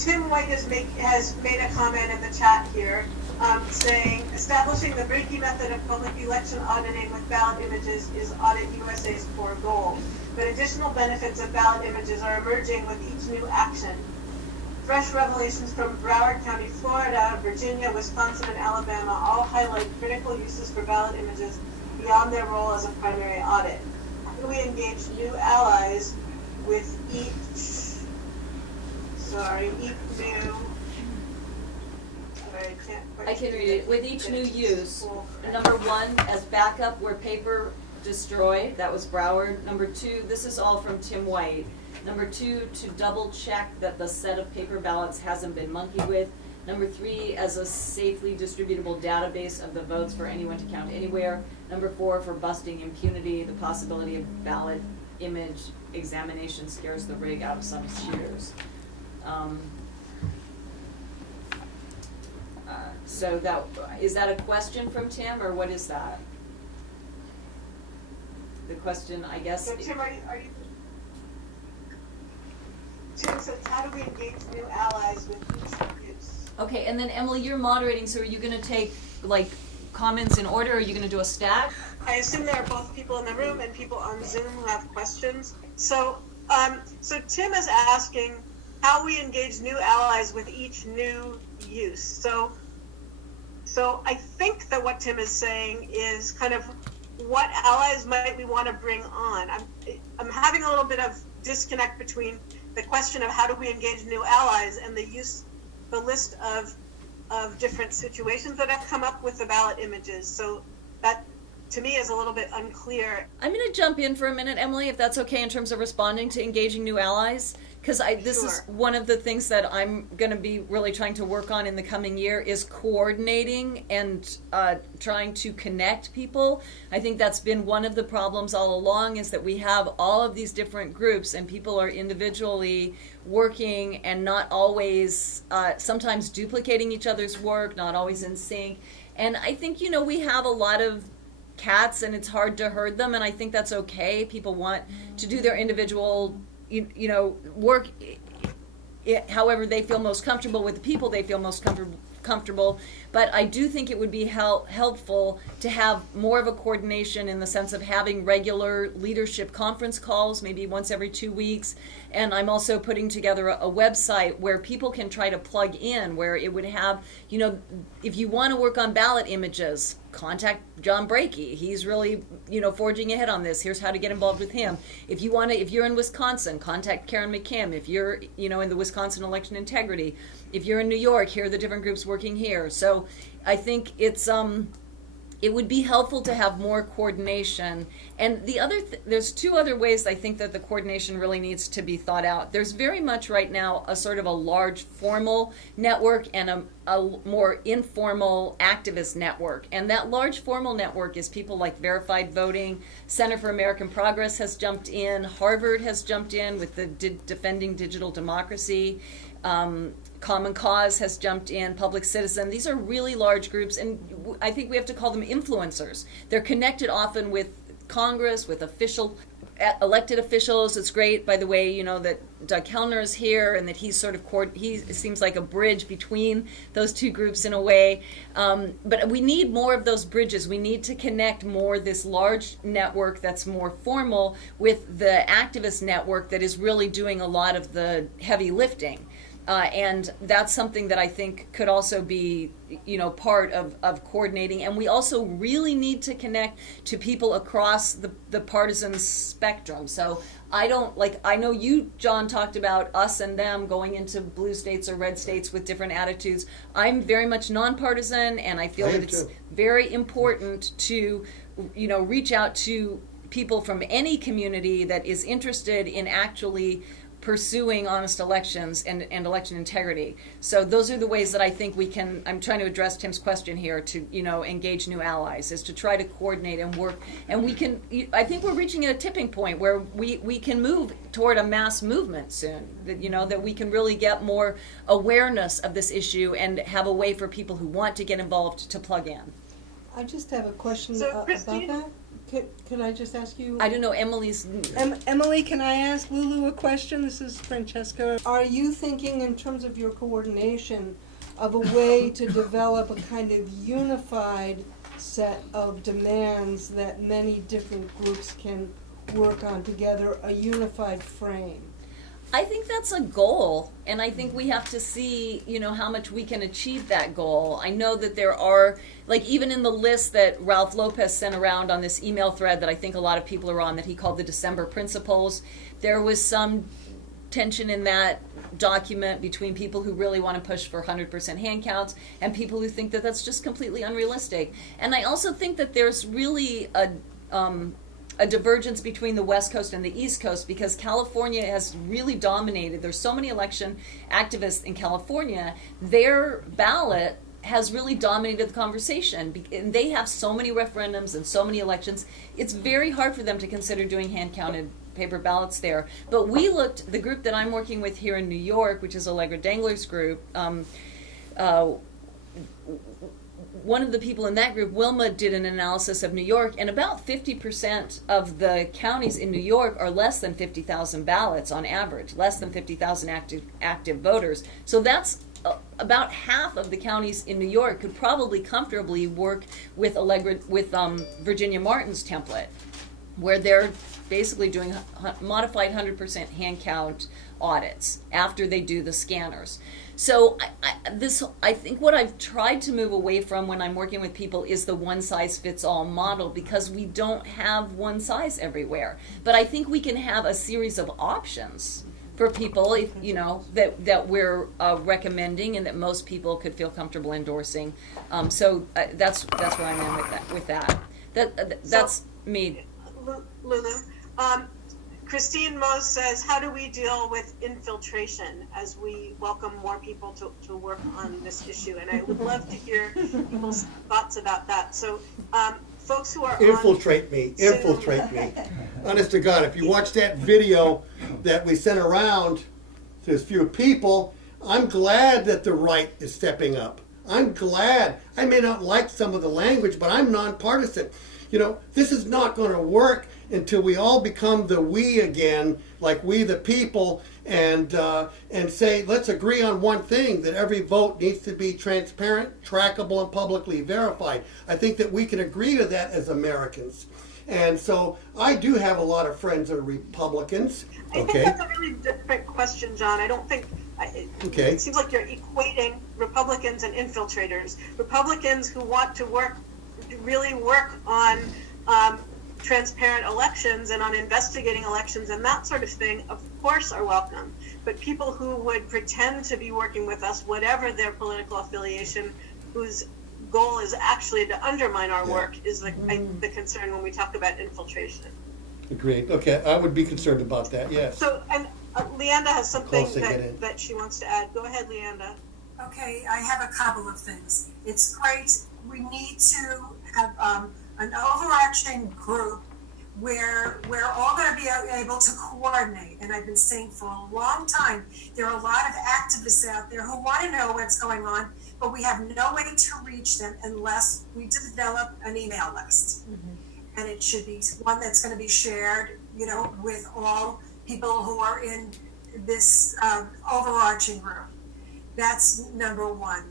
Tim White has made a comment in the chat here, saying establishing the Brakey method of public election auditing with ballot images is Audit USA's core goal. But additional benefits of ballot images are emerging with each new action. Fresh revelations from Broward County, Florida, Virginia, Wisconsin, and Alabama all highlight critical uses for ballot images beyond their role as a primary audit. How do we engage new allies with each new, I can read it. With each new use, number one, as backup where paper destroy, that was Broward. Number two, this is all from Tim White. Number two, to double check that the set of paper ballots hasn't been monkeyed with. Number three, as a safely distributable database of the votes for anyone to count anywhere. Number four, for busting impunity, the possibility of ballot image examination scares the rig out of some cheers. So that, is that a question from Tim, or what is that? The question, I guess. So Tim, Tim says, how do we engage new allies with each use? Okay, and then Emily, you're moderating, so are you going to take like comments in order, or are you going to do a stack? I assume there are both people in the room and people on Zoom who have questions. So, so Tim is asking how we engage new allies with each new use. So I think that what Tim is saying is kind of what allies might we want to bring on. I'm having a little bit of disconnect between the question of how do we engage new allies and the list of different situations that have come up with the ballot images. So that, to me, is a little bit unclear. I'm going to jump in for a minute, Emily, if that's okay, in terms of responding to engaging new allies, because this is one of the things that I'm going to be really trying to work on in the coming year is coordinating and trying to connect people. I think that's been one of the problems all along, is that we have all of these different groups and people are individually working and not always, sometimes duplicating each other's work, not always in sync. And I think, we have a lot of cats and it's hard to herd them, and I think that's okay. People want to do their individual work however they feel most comfortable with the people they feel most comfortable. But I do think it would be helpful to have more of a coordination in the sense of having regular leadership conference calls, maybe once every 2 weeks. And I'm also putting together a website where people can try to plug in, where it would have, if you want to work on ballot images, contact John Brakey. He's really, forging ahead on this. Here's how to get involved with him. If you're in Wisconsin, contact Karen McKim. If you're, in the Wisconsin election integrity, if you're in New York, here are the different groups working here. So I think it would be helpful to have more coordination. And there's two other ways I think that the coordination really needs to be thought out. There's very much right now a sort of a large formal network and a more informal activist network. And that large formal network is people like Verified Voting, Center for American Progress has jumped in, Harvard has jumped in with the Defending Digital Democracy, Common Cause has jumped in, Public Citizen. These are really large groups, and I think we have to call them influencers. They're connected often with Congress, with elected officials. It's great, by the way, that Doug Kellner is here and that he's sort of he seems like a bridge between those two groups in a way. But we need more of those bridges. We need to connect more this large network that's more formal with the activist network that is really doing a lot of the heavy lifting. And that's something that I think could also be, part of coordinating. And we also really need to connect to people across the partisan spectrum. So I know you, John, talked about us and them going into blue states or red states with different attitudes. I'm very much nonpartisan, and I feel that it's very important to, reach out to people from any community that is interested in actually pursuing honest elections and election integrity. So those are the ways that I think I'm trying to address Tim's question here, to, engage new allies, is to try to coordinate and work. And I think we're reaching a tipping point where we can move toward a mass movement soon, that we can really get more awareness of this issue and have a way for people who want to get involved to plug in. I just have a question So, about Christine, that. Could I just ask you? I don't know, Emily's. Emily, can I ask Lulu a question? This is Francesca. Are you thinking, in terms of your coordination, of a way to develop a kind of unified set of demands that many different groups can work on together, a unified frame? I think that's a goal, and I think we have to see, how much we can achieve that goal. I know that there are, like, even in the list that Ralph Lopez sent around on this email thread that I think a lot of people are on, that he called the December Principles, there was some tension in that document between people who really want to push for 100% hand counts and people who think that that's just completely unrealistic. And I also think that there's really a divergence between the West Coast and the East Coast, because California has really dominated. There's so many election activists in California. Their ballot has really dominated the conversation, and they have so many referendums and so many elections. It's very hard for them to consider doing hand-counted paper ballots there. But we looked, the group that I'm working with here in New York, which is Allegra Dangler's group, one of the people in that group, Wilma, did an analysis of New York, and about 50% of the counties in New York are less than 50,000 ballots on average, less than 50,000 active voters. So that's about half of the counties in New York could probably comfortably work with Virginia Martin's template, where they're basically doing modified 100% hand count audits after they do the scanners. So I think what I've tried to move away from when I'm working with people is the one-size-fits-all model, because we don't have one size everywhere. But I think we can have a series of options for people, that we're recommending and that most people could feel comfortable endorsing. So that's where I'm in with that. That's me. Lulu. Christine Mose says, how do we deal with infiltration as we welcome more people to work on this issue? And I would love to hear people's thoughts about that. So folks who are infiltrate me. Honest to God, if you watch that video that we sent around to as few people, I'm glad that the right is stepping up. I'm glad. I may not like some of the language, but I'm nonpartisan. This is not going to work until we all become the we again, like we the people, and say, let's agree on one thing, that every vote needs to be transparent, trackable, and publicly verified. I think that we can agree to that as Americans. And so I do have a lot of friends that are Republicans. I think that's a really different question, John. I don't think... It seems like you're equating Republicans and infiltrators. Republicans who want to really work on transparent elections and on investigating elections and that sort of thing, of course, are welcome. But people who would pretend to be working with us, whatever their political affiliation, whose goal is actually to undermine our work, is the concern when we talk about infiltration. Agreed. Okay, I would be concerned about that, yes. So, and Leanda has something that she wants to add. Go ahead, Leanda. Okay, I have a couple of things. It's great. We need to have an overarching group where we're all going to be able to coordinate. And I've been saying for a long time, there are a lot of activists out there who want to know what's going on, but we have no way to reach them unless we develop an email list. And it should be one that's going to be shared, with all people who are in this overarching group. That's number one.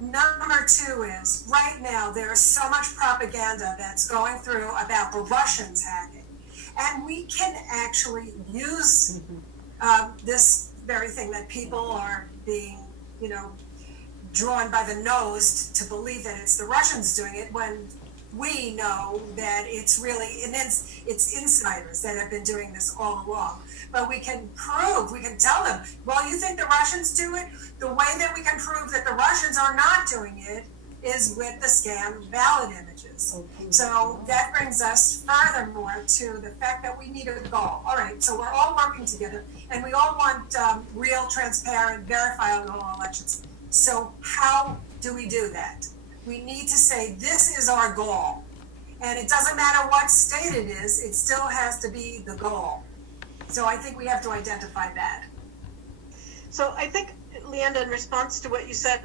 Number two is, right now, there's so much propaganda that's going through about the Russians hacking. And we can actually use this very thing that people are being, drawn by the nose to believe that it's the Russians doing it, when we know that it's really, it's insiders that have been doing this all along. But we can tell them, well, you think the Russians do it? The way that we can prove that the Russians are not doing it is with the scanned ballot images. So that brings us furthermore to the fact that we need a goal. All right, so we're all working together, and we all want real, transparent, verifiable elections. So how do we do that? We need to say, this is our goal. And it doesn't matter what state it is, it still has to be the goal. So I think we have to identify that. So I think, Leanda, in response to what you said,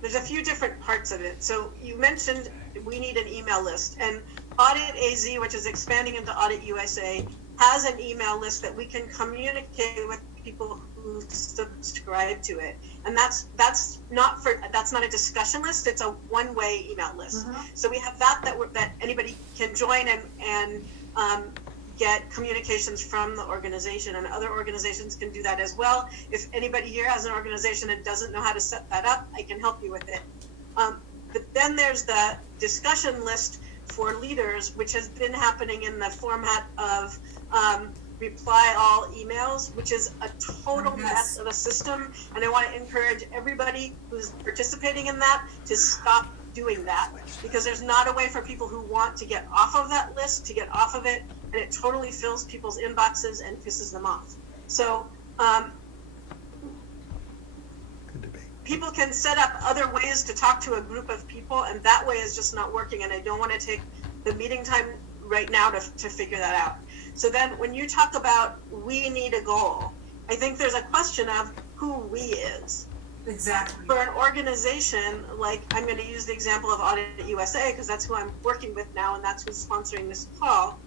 there's a few different parts of it. So you mentioned we need an email list. And Audit AZ, which is expanding into Audit USA, has an email list that we can communicate with people who subscribe to it, and that's not a discussion list. It's a one-way email list. So we have that anybody can join and get communications from the organization, and other organizations can do that as well. If anybody here has an organization and doesn't know how to set that up, I can help you with it. But then there's the discussion list for leaders, which has been happening in the format of reply all emails, which is a total mess of a system, and I want to encourage everybody who's participating in that to stop doing that, because there's not a way for people who want to get off of that list to get off of it, and it totally fills people's inboxes and pisses them off. So Good debate. people can set up other ways to talk to a group of people, and that way is just not working, and I don't want to take the meeting time right now to figure that out. So then when you talk about we need a goal, I think there's a question of who we is. Exactly. For an organization, like I'm going to use the example of Audit USA because that's who I'm working with now, and that's who's sponsoring this call.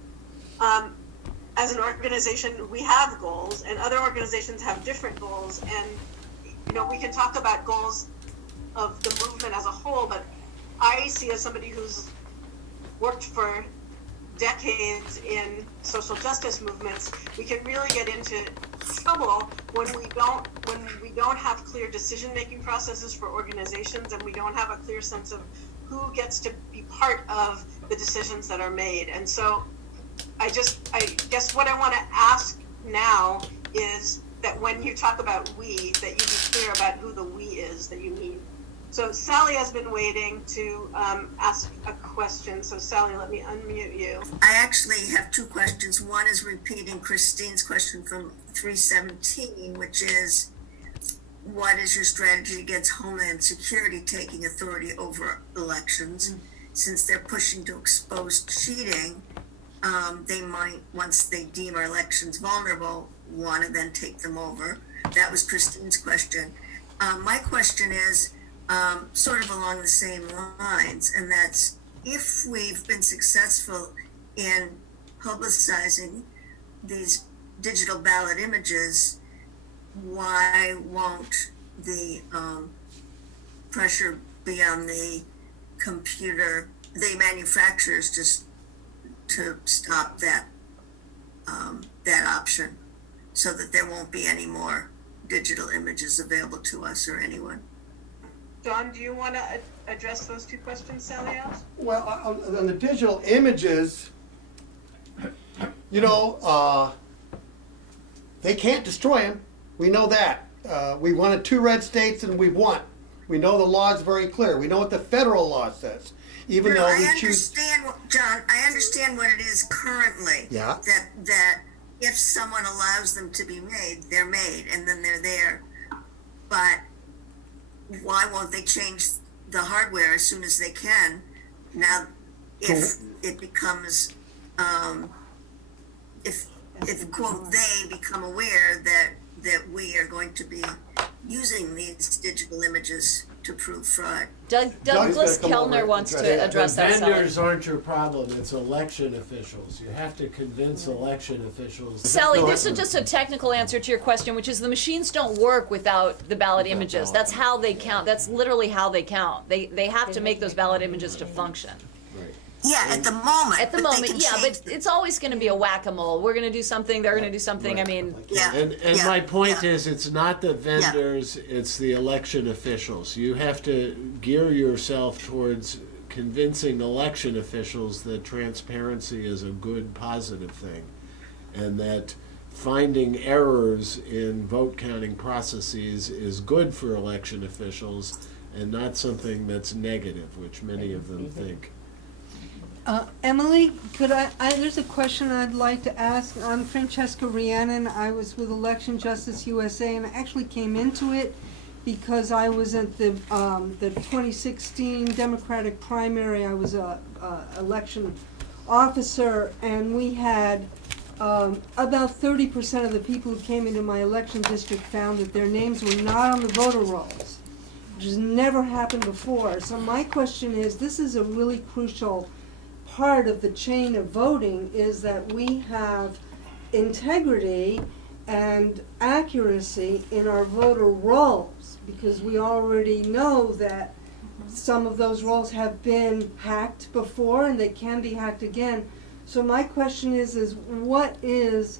As an organization, we have goals, and other organizations have different goals, and we can talk about goals of the movement as a whole, but I see as somebody who's worked for decades in social justice movements, we can really get into trouble when we don't have clear decision-making processes for organizations, and we don't have a clear sense of who gets to be part of the decisions that are made. And so I guess what I want to ask now is that when you talk about we, that you be clear about who the we is that you mean. So Sally has been waiting to ask a question. So Sally, let me unmute you. I actually have two questions. One is repeating Christine's question from 317, which is, what is your strategy against Homeland Security taking authority over elections? Since they're pushing to expose cheating, they might, once they deem our elections vulnerable, want to then take them over. That was Christine's question. My question is, sort of along the same lines, and that's, if we've been successful in publicizing these digital ballot images, why won't the pressure be on the manufacturers just to stop that option, so that there won't be any more digital images available to us or anyone? John, do you want to address those two questions Sally asked? Well, on the digital images, they can't destroy them. We know that. We wanted 2 red states and we won. We know the law is very clear. We know what the federal law says. Even though we choose. John, I understand what it is currently. Yeah. That if someone allows them to be made, they're made, and then they're there. But why won't they change the hardware as soon as they can? Now, if it becomes, if quote, they become aware that we are going to be using these digital images to prove fraud. Douglas Kellner wants to address that. Vendors aren't your problem, it's election officials. You have to convince election officials. Sally, this is just a technical answer to your question, which is the machines don't work without the ballot images. That's how they count. That's literally how they count. They have to make those ballot images to function. Yeah, at the moment. At the but they moment, can yeah, change but it's always going to be a whack-a-mole. We're going to do something, they're going to do something. I mean, Yeah. And yeah, my point yeah. is, it's not the vendors, it's the election officials. You have to gear yourself towards convincing election officials that transparency is a good, positive thing, and that finding errors in vote counting processes is good for election officials and not something that's negative, which many of them think. Emily, could I, there's a question I'd like to ask. I'm Francesca Rhiannon. I was with Election Justice USA, and I actually came into it because I was at the 2016 Democratic primary. I was a election officer, and we had about 30% of the people who came into my election district found that their names were not on the voter rolls, which has never happened before. So my question is, this is a really crucial part of the chain of voting is that we have integrity and accuracy in our voter rolls, because we already know that some of those rolls have been hacked before and they can be hacked again. So my question is what is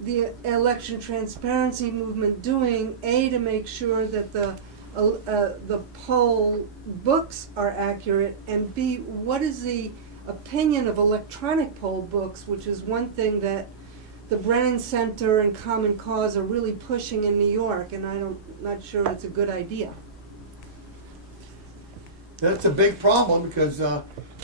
the election transparency movement doing, A, to make sure that the poll books are accurate, and B, what is the opinion of electronic poll books, which is one thing that the Brennan Center and Common Cause are really pushing in New York, and I'm not sure it's a good idea. That's a big problem, because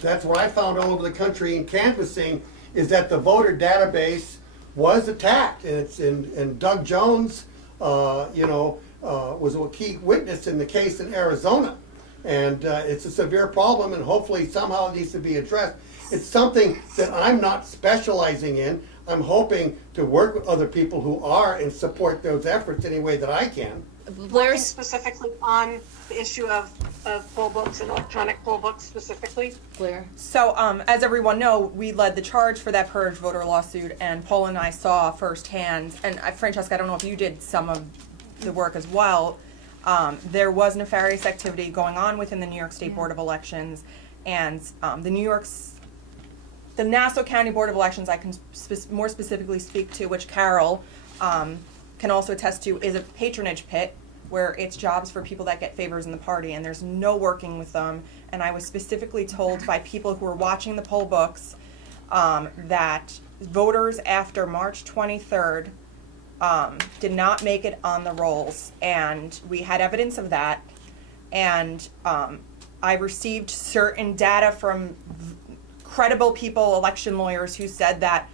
that's what I found all over the country in canvassing, is that the voter database was attacked. And Doug Jones, was a key witness in the case in Arizona. And it's a severe problem, and hopefully somehow it needs to be addressed. It's something that I'm not specializing in. I'm hoping to work with other people who are and support those efforts any way that I can. Working specifically on the issue of poll books and electronic poll books specifically. Blair? So, as everyone know, we led the charge for that purge voter lawsuit, and Paul and I saw firsthand, and Francesca, I don't know if you did some of the work as well, there was nefarious activity going on within the New York State Board of Elections, and the Nassau County Board of Elections, I can more specifically speak to, which Carol can also attest to, is a patronage pit where it's jobs for people that get favors in the party, and there's no working with them. And I was specifically told by people who were watching the poll books that voters after March 23rd did not make it on the rolls, and we had evidence of that. And I received certain data from credible people, election lawyers, who said that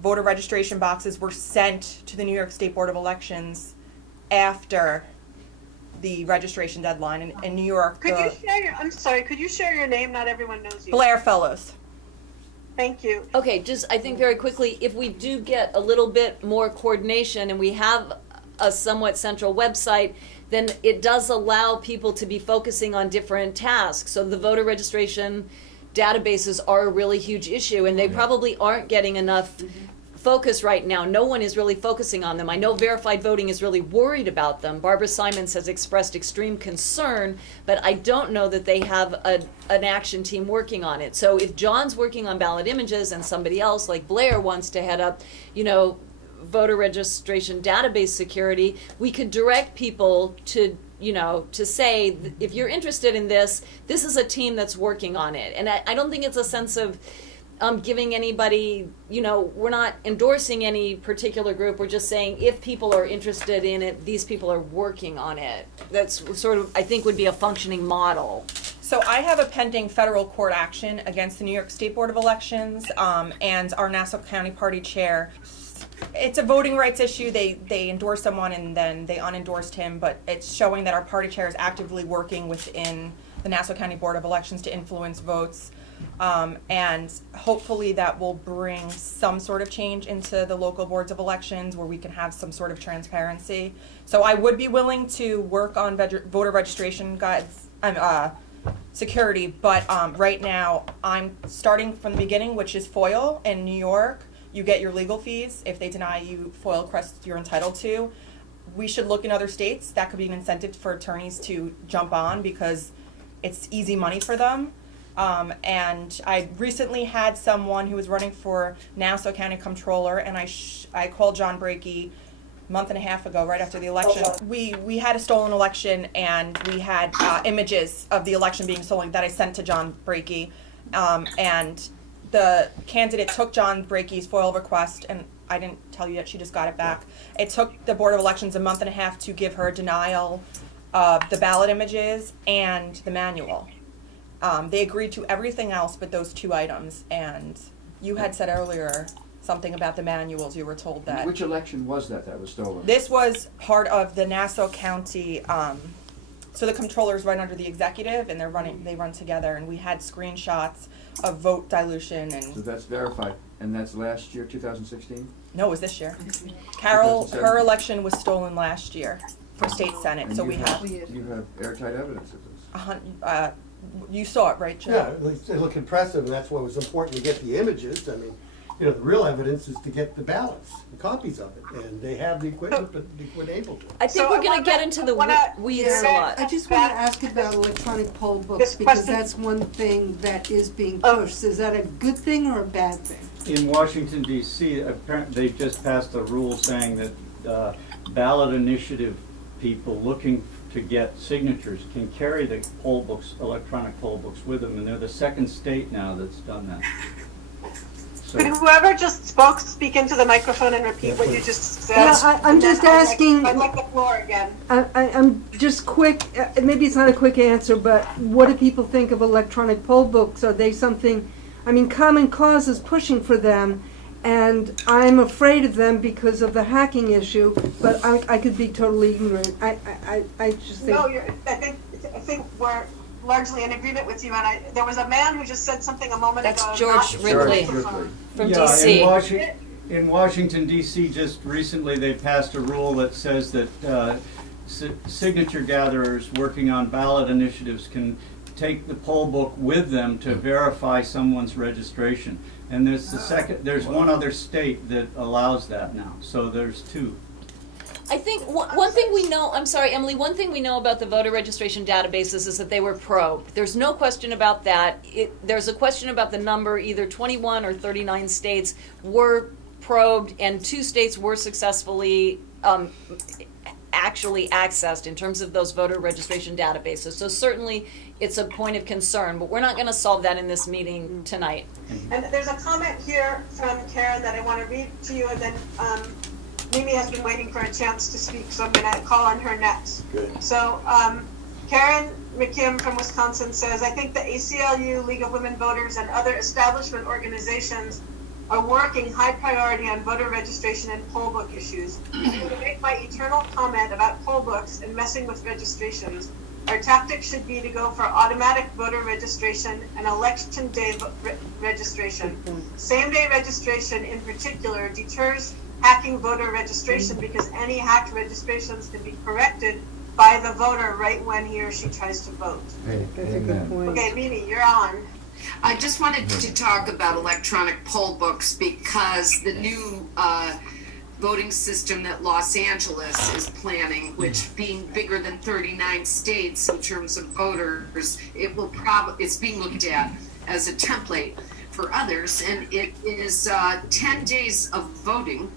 voter registration boxes were sent to the New York State Board of Elections after the registration deadline in New York. Could you share your name? Not everyone knows you. Blair Fellows. Thank you. Okay, I think very quickly, if we do get a little bit more coordination and we have a somewhat central website, then it does allow people to be focusing on different tasks. So the voter registration databases are a really huge issue, and they probably aren't getting enough focus right now. No one is really focusing on them. I know verified voting is really worried about them. Barbara Simons has expressed extreme concern, but I don't know that they have an action team working on it. So if John's working on ballot images and somebody else like Blair wants to head up, voter registration database security, we could direct people to say, if you're interested in this is a team that's working on it. And I don't think it's a sense of giving anybody, we're not endorsing any particular group. We're just saying if people are interested in it, these people are working on it. That's sort of, I think, would be a functioning model. So I have a pending federal court action against the New York State Board of Elections and our Nassau County Party chair. It's a voting rights issue. They endorsed someone and then they unendorsed him, but it's showing that our party chair is actively working within the Nassau County Board of Elections to influence votes. And hopefully that will bring some sort of change into the local boards of elections where we can have some sort of transparency. So I would be willing to work on voter registration guides, security, but right now I'm starting from the beginning, which is FOIL in New York. You get your legal fees. If they deny you FOIL requests you're entitled to. We should look in other states. That could be an incentive for attorneys to jump on because it's easy money for them. And I recently had someone who was running for Nassau County Comptroller, and I called John Brakey a month and a half ago, right after the election. We had a stolen election, and we had images of the election being stolen that I sent to John Brakey, and the candidate took John Brakey's FOIL request, and I didn't tell you yet, she just got it back. It took the Board of Elections a month and a half to give her denial of the ballot images and the manual. They agreed to everything else but those two items, and you had said earlier something about the manuals. You were told that. Which election was that was stolen? This was part of the Nassau County, so the comptrollers run under the executive, and they run together, and we had screenshots of vote dilution. And so that's verified, and that's last year, 2016? No, it was this year. Carol, 2007? her election was stolen last year for state senate, And so you we have you have airtight evidence of this. You saw it, right, Joe? Yeah, they look impressive, and that's what was important to get the images. I mean, you know, the real evidence is to get the ballots, the copies of it, and they have the equipment, but they weren't able to. I think So we're I going to wanna- get into the I wanna- weeds a yeah. lot. I just want to ask about electronic poll books, This because question- that's one thing that is being Oh. pushed. Is that a good thing or a bad thing? In Washington DC, apparently they've just passed a rule saying that ballot initiative people looking to get signatures can carry the poll books, electronic poll books with them, and they're the second state now that's done that. Could So, whoever just spoke speak into the microphone and repeat what you just said? Well, I'm And then just asking- I'd like the floor again. I'm just quick, maybe it's not a quick answer, but what do people think of electronic poll books? Are they something, I mean, Common Cause is pushing for them, and I'm afraid of them because of the hacking issue, but I could be totally ignorant. I just think. No, I think we're largely in agreement with you, and there was a man who just said something a moment That's ago. George not- Ridley. From DC. In Washington DC, just recently, they passed a rule that says that signature gatherers working on ballot initiatives can take the poll book with them to verify someone's registration. And there's one other state that allows that now, so there's two. I think one thing we know, I'm sorry, Emily, one thing we know about the voter registration databases is that they were probed. There's no question about that. There's a question about the number, either 21 or 39 states were probed, and 2 states were successfully actually accessed in terms of those voter registration databases. So certainly it's a point of concern, but we're not going to solve that in this meeting tonight. And there's a comment here from Karen that I want to read to you, and then Mimi has been waiting for a chance to speak, so I'm going to call on her next. Good. So Karen McKim from Wisconsin says, I think the ACLU, League of Women Voters, and other establishment organizations are working high priority on voter registration and poll book issues. To make my eternal comment about poll books and messing with registrations, our tactic should be to go for automatic voter registration and election day registration. Same day registration in particular deters hacking voter registration because any hacked registrations can be corrected by the voter right when he or she tries to vote. That's a good point. Okay, Mimi, you're on. I just wanted to talk about electronic poll books because the new voting system that Los Angeles is planning, which being bigger than 39 states in terms of voters, it's being looked at as a template for others, and it is 10 days of voting.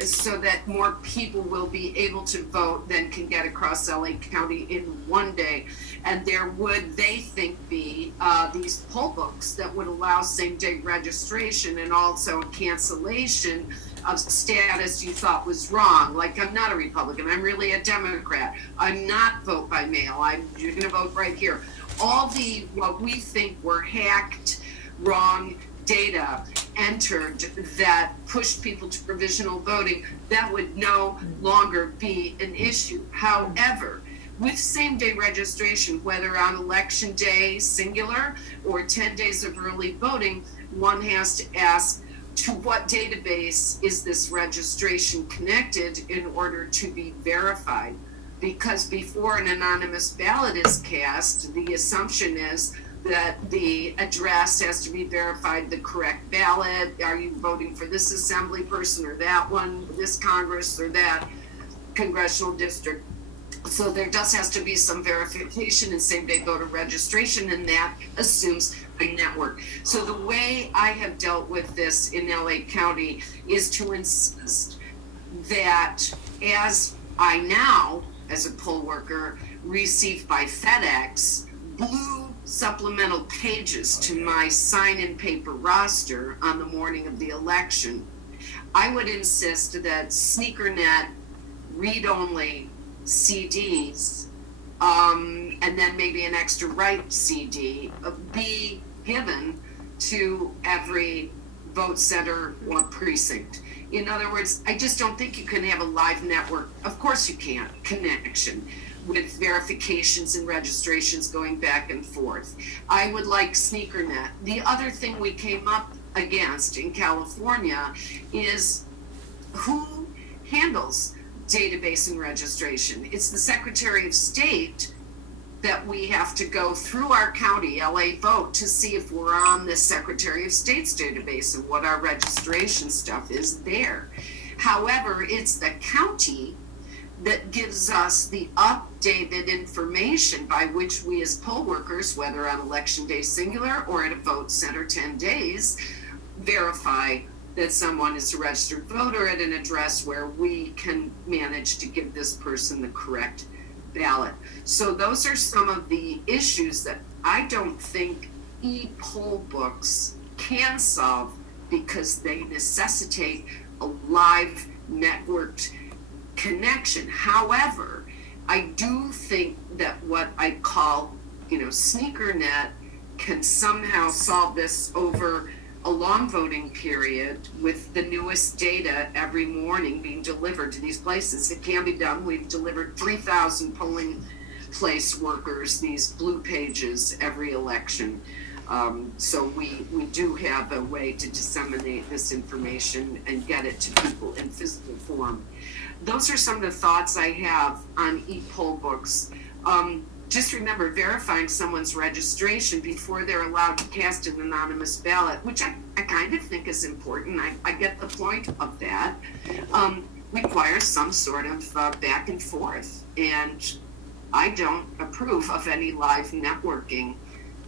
So that more people will be able to vote than can get across LA County in one day. And there would, they think, be these poll books that would allow same-day registration and also a cancellation of status you thought was wrong. Like, I'm not a Republican, I'm really a Democrat. I'm not vote by mail, you're gonna vote right here. All the, what we think were hacked, wrong data entered that pushed people to provisional voting, that would no longer be an issue. However, with same-day registration, whether on election day, singular, or 10 days of early voting, one has to ask, to what database is this registration connected in order to be verified? Because before an anonymous ballot is cast, the assumption is that the address has to be verified, the correct ballot. Are you voting for this assembly person or that one, this Congress or that congressional district? So there just has to be some verification in same-day voter registration, and that assumes a network. So the way I have dealt with this in LA County is to insist that as I now, as a poll worker, receive by FedEx blue supplemental pages to my sign-in paper roster on the morning of the election, I would insist that SneakerNet read-only CDs, and then maybe an extra write CD, be given to every vote center or precinct. In other words, I just don't think you can have a live network. Of course you can't, connection with verifications and registrations going back and forth. I would like SneakerNet. The other thing we came up against in California is who handles database and registration. It's the Secretary of State that we have to go through our county, LA Vote, to see if we're on the Secretary of State's database and what our registration stuff is there. However, it's the county that gives us the updated information by which we as poll workers, whether on election day singular or at a vote center 10 days, verify that someone is a registered voter at an address where we can manage to give this person the correct ballot. So those are some of the issues that I don't think e-poll books can solve, because they necessitate a live networked connection. However, I do think that what I call, sneaker net can somehow solve this over a long voting period with the newest data every morning being delivered to these places. It can be done. We've delivered 3,000 polling place workers these blue pages every election. So we do have a way to disseminate this information and get it to people in physical form. Those are some of the thoughts I have on e-poll books. Just remember, verifying someone's registration before they're allowed to cast an anonymous ballot, which I kind of think is important. I get the point of that. Requires some sort of back and forth. And I don't approve of any live networking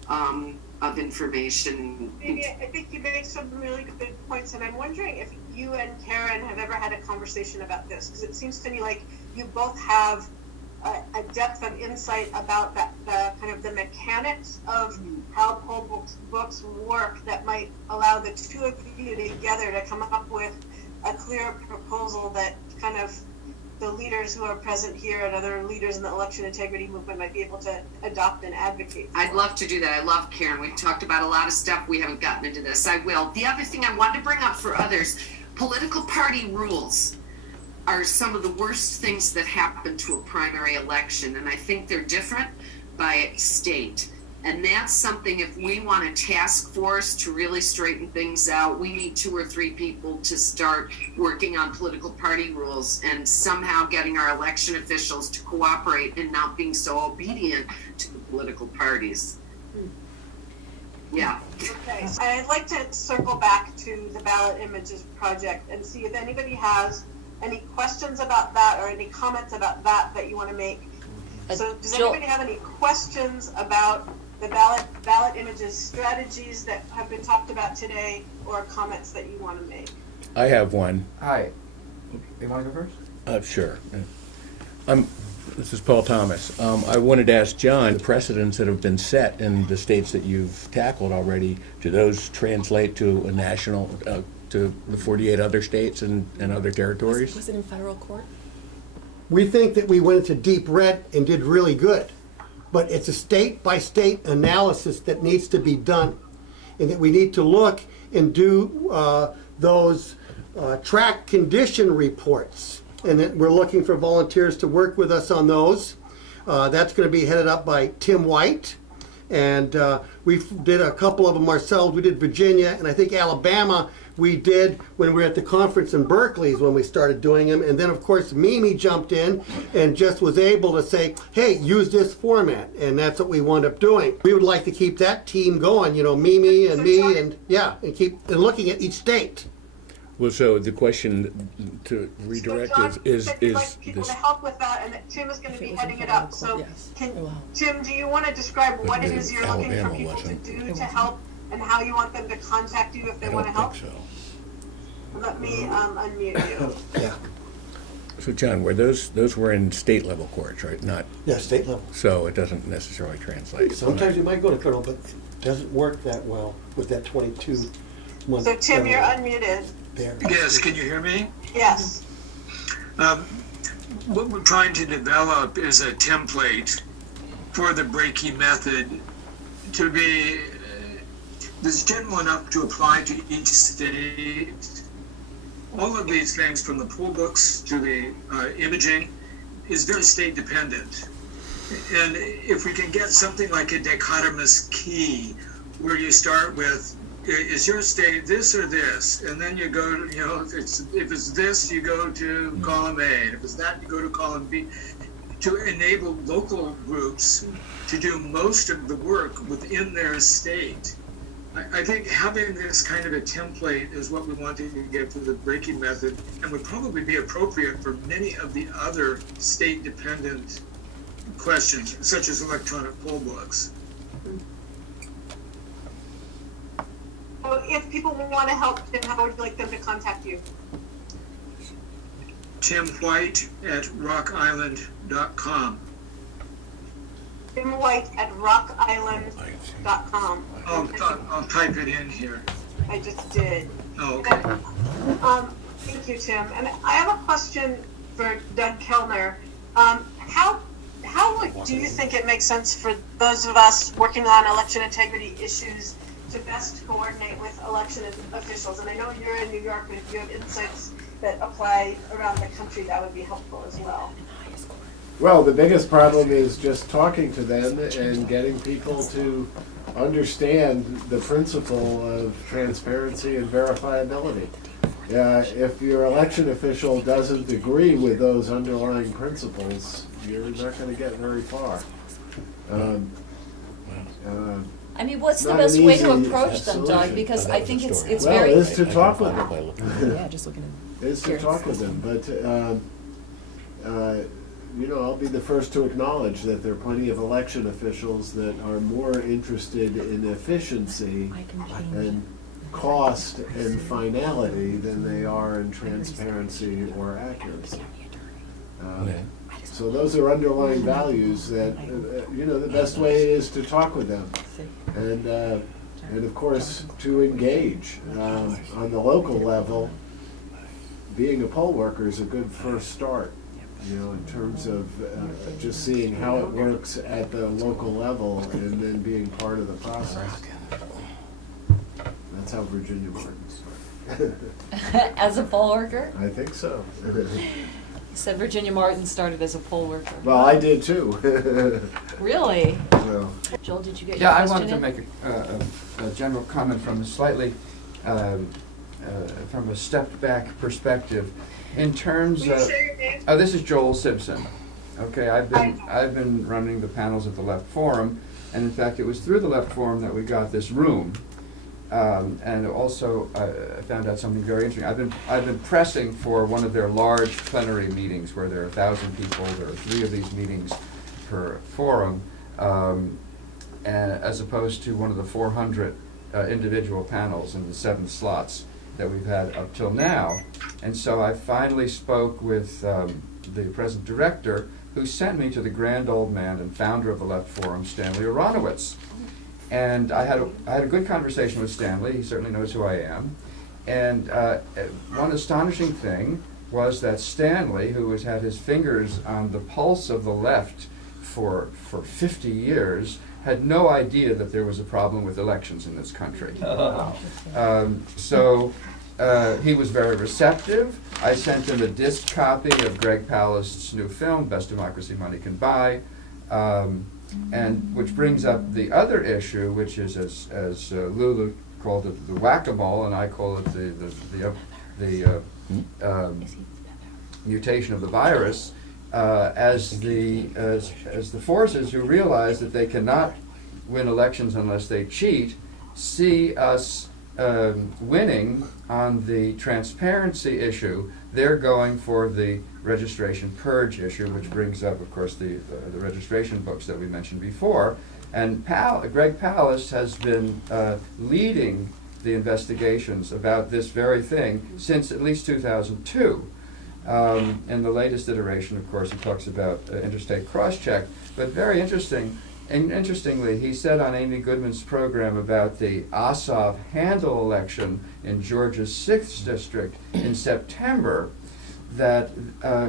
of information. Maybe I think you make some really good points, and I'm wondering if you and Karen have ever had a conversation about this, because it seems to me like you both have a depth of insight about the kind of the mechanics of how poll books work that might allow the two of you together to come up with a clear proposal that kind of the leaders who are present here and other leaders in the election integrity movement might be able to adopt and advocate for. I'd love to do that. I love Karen. We've talked about a lot of stuff. We haven't gotten into this. I will. The other thing I wanted to bring up for others, political party rules are some of the worst things that happen to a primary election, and I think they're different by state. And that's something, if we want a task force to really straighten things out, we need 2 or 3 people to start working on political party rules and somehow getting our election officials to cooperate and not being so obedient to the political parties. Yeah. Okay, so I'd like to circle back to the ballot images project and see if anybody has any questions about that or any comments about that you want to make. So does anybody have any questions about the ballot images strategies that have been talked about today, or comments that you want to make? I have one. Hi. You want to go first? Sure. This is Paul Thomas. I wanted to ask John, the precedents that have been set in the states that you've tackled already, do those translate to a national, to the 48 other states and other territories? Was it in federal court? We think that we went into deep red and did really good, but it's a state-by-state analysis that needs to be done, and that we need to look and do those track condition reports, and that we're looking for volunteers to work with us on those. That's going to be headed up by Tim White, and we did a couple of them ourselves. We did Virginia, and I think Alabama we did when we were at the conference in Berkeley is when we started doing them. And then, of course, Mimi jumped in and just was able to say, hey, use this format. And that's what we wound up doing. We would like to keep that team going, Mimi and me, and keep looking at each state. Well, so the question to redirect so John, is you'd like people to help with that, and that Tim is going to be heading it up. So, Tim, do you want to describe what it is you're looking for people to do to help, and how you want them to contact you if they want to help? So. Let me unmute you. Yeah. So, John, those were in state level courts, right? Not. Yeah, state level. So it doesn't necessarily translate. Sometimes you might go to federal, but it doesn't work that well with that 22-month. So, Tim, you're unmuted. There. Yes, can you hear me? Yes. What we're trying to develop is a template for the Brakey method to be that's general enough to apply to each state. All of these things, from the poll books to the imaging, is very state dependent. And if we can get something like a dichotomous key, where you start with, is your state this or this? And then you go, if it's this, you go to column A. And if it's that, you go to column B. to enable local groups to do most of the work within their state. I think having this kind of a template is what we want to get for the Brakey method, and would probably be appropriate for many of the other state-dependent questions, such as electronic poll books. So if people want to help, then how would you like them to contact you? Tim White at rockisland.com. Tim White at rockisland.com. I'll type it in here. I just did. Oh, okay. Thank you, Tim. And I have a question for Doug Kellner. How do you think it makes sense for those of us working on election integrity issues to best coordinate with election officials? And I know you're in New York, but if you have insights that apply around the country, that would be helpful as well. Well, the biggest problem is just talking to them and getting people to understand the principle of transparency and verifiability. If your election official doesn't agree with those underlying principles, you're not going to get very far. I mean, what's the Not best an way to easy approach them, Doug? solution. Because I think it's Well, very. is to talk with them. Yeah, just looking at. Is to talk with them, but I'll be the first to acknowledge that there are plenty of election officials that are more interested in efficiency and cost and finality than they are in transparency or accuracy. So those are underlying values that, the best way is to talk with them. And of course, to engage on the local level. Being a poll worker is a good first start, in terms of just seeing how it works at the local level and then being part of the process. That's how Virginia Martin started. As a poll worker? I think so. You said Virginia Martin started as a poll worker. Well, I did too. Really? So. Joel, did you get Yeah, your I question wanted to in? make a general comment from a slightly from a stepped back perspective. In terms Will you of, share your name? this is Joel Simpson. Okay, I've been running the panels at the Left Forum, and in fact, it was through the Left Forum that we got this room. And also, I found out something very interesting. I've been pressing for one of their large plenary meetings where there are 1,000 people. There are 3 of these meetings per forum, and as opposed to one of the 400 individual panels in the 7 slots that we've had up till now. And so I finally spoke with the present director, who sent me to the grand old man and founder of the Left Forum, Stanley Aronowitz. And I had a good conversation with Stanley. He certainly knows who I am. And one astonishing thing was that Stanley, who has had his fingers on the pulse of the left for 50 years, had no idea that there was a problem with elections in this country. So he was very receptive. I sent him a disc copy of Greg Palast's new film, Best Democracy Money Can Buy, and which brings up the other issue, which is, as Lulu called it, the whack-a-mole, and I call it the mutation of the virus. As the forces who realize that they cannot win elections unless they cheat, see us winning on the transparency issue, they're going for the registration purge issue, which brings up, of course, the registration books that we mentioned before. And Greg Palast has been leading the investigations about this very thing since at least 2002. In the latest iteration, of course, he talks about interstate cross-check, but very interestingly, he said on Amy Goodman's program about the Ossoff Handel election in Georgia's 6th district in September that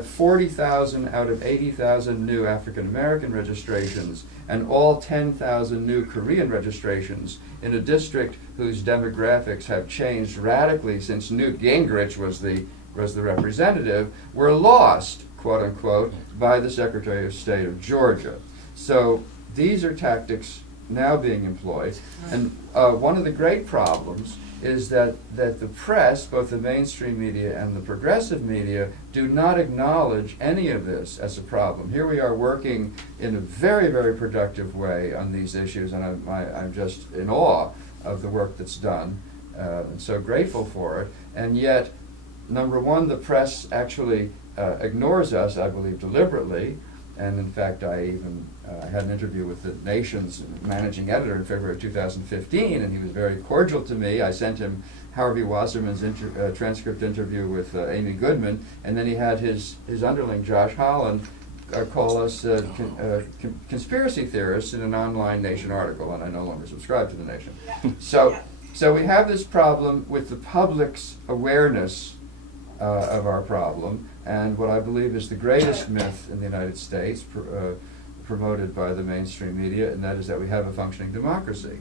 40,000 out of 80,000 new African American registrations and all 10,000 new Korean registrations in a district whose demographics have changed radically since Newt Gingrich was the representative, were lost, quote unquote, by the Secretary of State of Georgia. So these are tactics now being employed. And one of the great problems is that the press, both the mainstream media and the progressive media, do not acknowledge any of this as a problem. Here we are working in a very, very productive way on these issues, and I'm just in awe of the work that's done, and so grateful for it. And yet, number one, the press actually ignores us, I believe, deliberately. And in fact, I even had an interview with the Nation's managing editor in February of 2015, and he was very cordial to me. I sent him Howard V. Wasserman's transcript interview with Amy Goodman, and then he had his underling, Josh Holland, call us conspiracy theorists in an online Nation article, and I no longer subscribe to the Nation. So we have this problem with the public's awareness of our problem, and what I believe is the greatest myth in the United States, promoted by the mainstream media, and that is that we have a functioning democracy.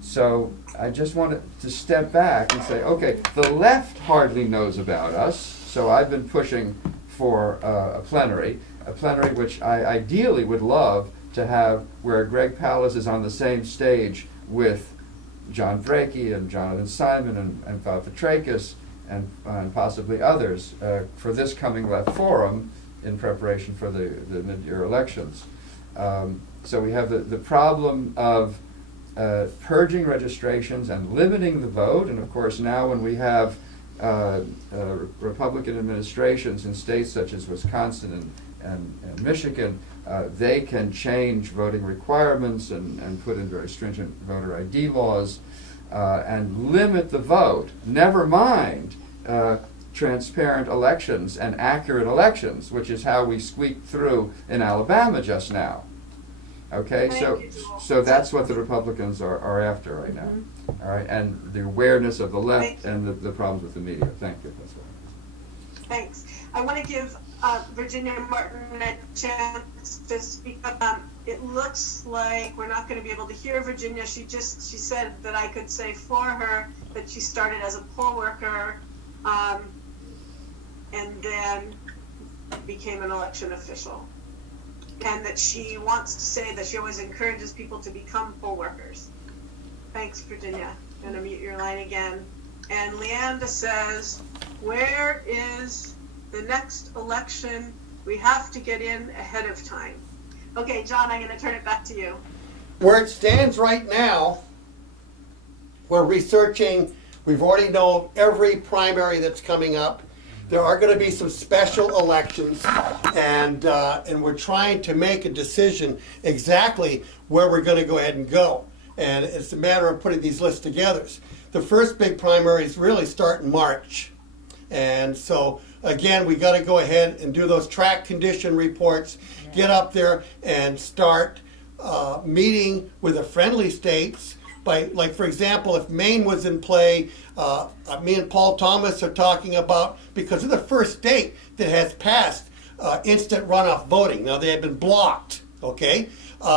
So I just wanted to step back and say, okay, the left hardly knows about us, so I've been pushing for a plenary which I ideally would love to have, where Greg Palast is on the same stage with John Brakey and Jonathan Simon and Bob Petrakis and possibly others for this coming left forum in preparation for the mid-year elections. So we have the problem of purging registrations and limiting the vote, and of course now when we have Republican administrations in states such as Wisconsin and Michigan, they can change voting requirements and put in very stringent voter ID laws and limit the vote. Never mind transparent elections and accurate elections, which is how we squeaked through in Alabama just now. Okay, so that's what the Republicans are after right now. All right, and the awareness of the left and the problems with the media. Thank you. That's all. Thanks. I want to give Virginia Martin a chance to speak up. It looks like we're not going to be able to hear Virginia. She said that I could say for her that she started as a poll worker and then became an election official. And that she wants to say that she always encourages people to become poll workers. Thanks, Virginia. I'm going to mute your line again. And Leanda says, where is the next election? We have to get in ahead of time. Okay, John, I'm going to turn it back to you. Where it stands right now, we're researching, we've already known every primary that's coming up. There are going to be some special elections, and we're trying to make a decision exactly where we're going to go ahead and go. And it's a matter of putting these lists together. The first big primaries really start in March. And so, again, we got to go ahead and do those track condition reports, get up there and start meeting with the friendly states. By, like, for example, if Maine was in play, me and Paul Thomas are talking about, because they're the first state that has passed instant runoff voting. Now, they have been blocked, okay?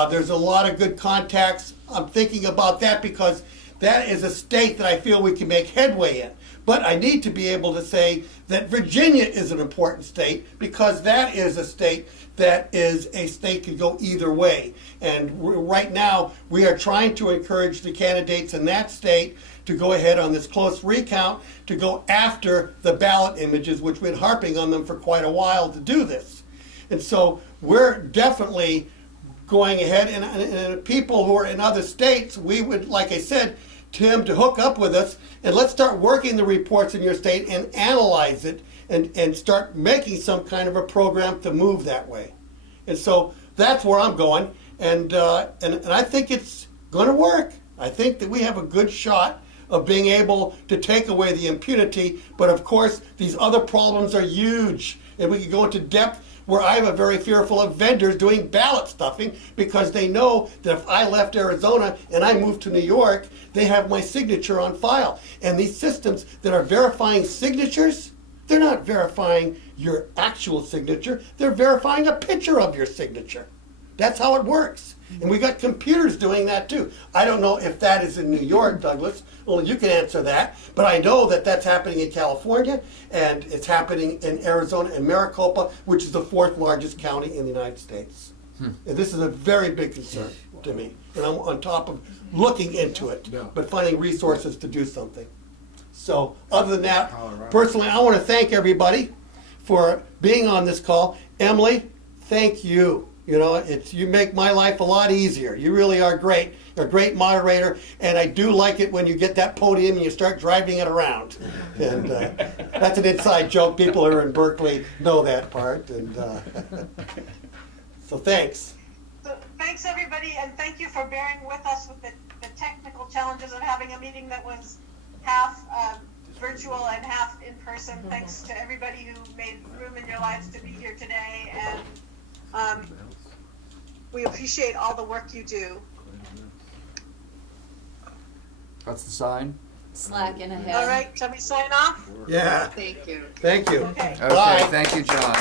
There's a lot of good contacts. I'm thinking about that because that is a state that I feel we can make headway in. But I need to be able to say that Virginia is an important state because that is a state that can go either way. And right now, we are trying to encourage the candidates in that state to go ahead on this close recount, to go after the ballot images, which we've been harping on them for quite a while to do this. And so we're definitely going ahead, and people who are in other states, we would, like I said, Tim, to hook up with us, and let's start working the reports in your state and analyze it and start making some kind of a program to move that way. And so that's where I'm going, and I think it's going to work. I think that we have a good shot of being able to take away the impunity, but of course these other problems are huge, and we could go into depth where I'm very fearful of vendors doing ballot stuffing because they know that if I left Arizona and I moved to New York, they have my signature on file. And these systems that are verifying signatures, they're not verifying your actual signature, they're verifying a picture of your signature. That's how it works. And we got computers doing that too. I don't know if that is in New York, Douglas. Well, you can answer that. But I know that that's happening in California, and it's happening in Arizona and Maricopa, which is the 4th largest county in the United States. And this is a very big concern to me. And I'm on top of looking into it, but finding resources to do something. So other than that, personally, I want to thank everybody for being on this call. Emily, thank you. You know, you make my life a lot easier. You really are great. You're a great moderator, and I do like it when you get that podium and you start driving it around. And that's an inside joke. People who are in Berkeley know that part. And so thanks. So thanks everybody, and thank you for bearing with us with the technical challenges of having a meeting that was half virtual and half in person. Thanks to everybody who made room in your lives to be here today, and we appreciate all the work you do. That's the sign. Slacking ahead. All right, shall we sign off? Yeah. Thank you. Thank you. Okay. Okay, Bye. thank you, John.